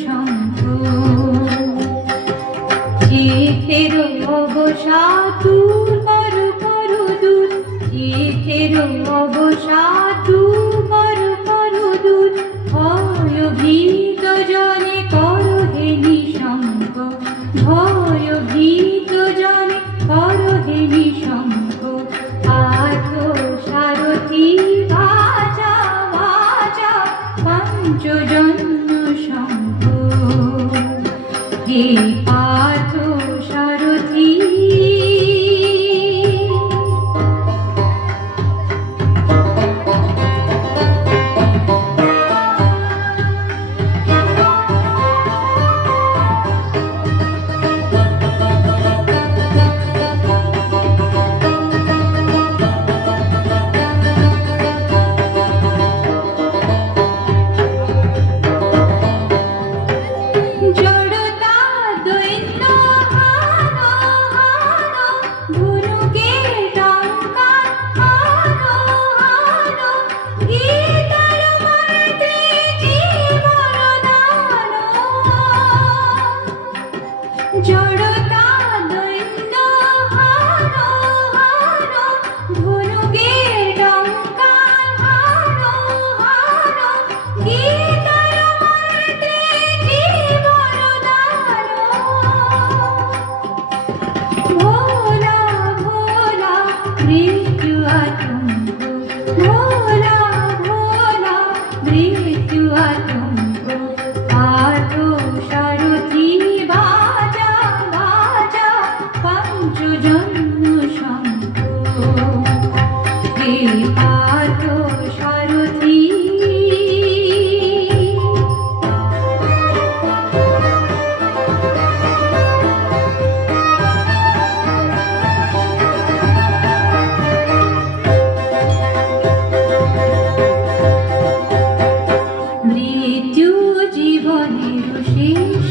শঙ্খ চিঠের অবসা দূর করো করো দূর চিঠের অবসা দূর করো করো দূর ভয়ভীত জনে করো হে নিঃসঙ্গ ভয়ভীত জনে করো হে নিঃসঙ্গ পার্থ সারথি বাজা বাজা পঞ্চজন্য শঙ্খ হে পার্থ সারথি জড়তা দৈন্য হানো হানো ধনুকে টঙ্কা হানো হানো গীতার মন্ত্রে জীবন দানো জড়তা দৈন্য হানো হানো ধনুকে টঙ্কা হানো হানো গীতার মন্ত্রে জীবন দানো ভোলা ভোলা মৃত্যু আতঙ্ক ভোলা ভোলা মৃত্যু আতঙ্ক পার্থ সারথি বাজা বাজা পঞ্চজন্য শঙ্খ হে পার্থ সারথি মৃত্যু জীবনের শেষ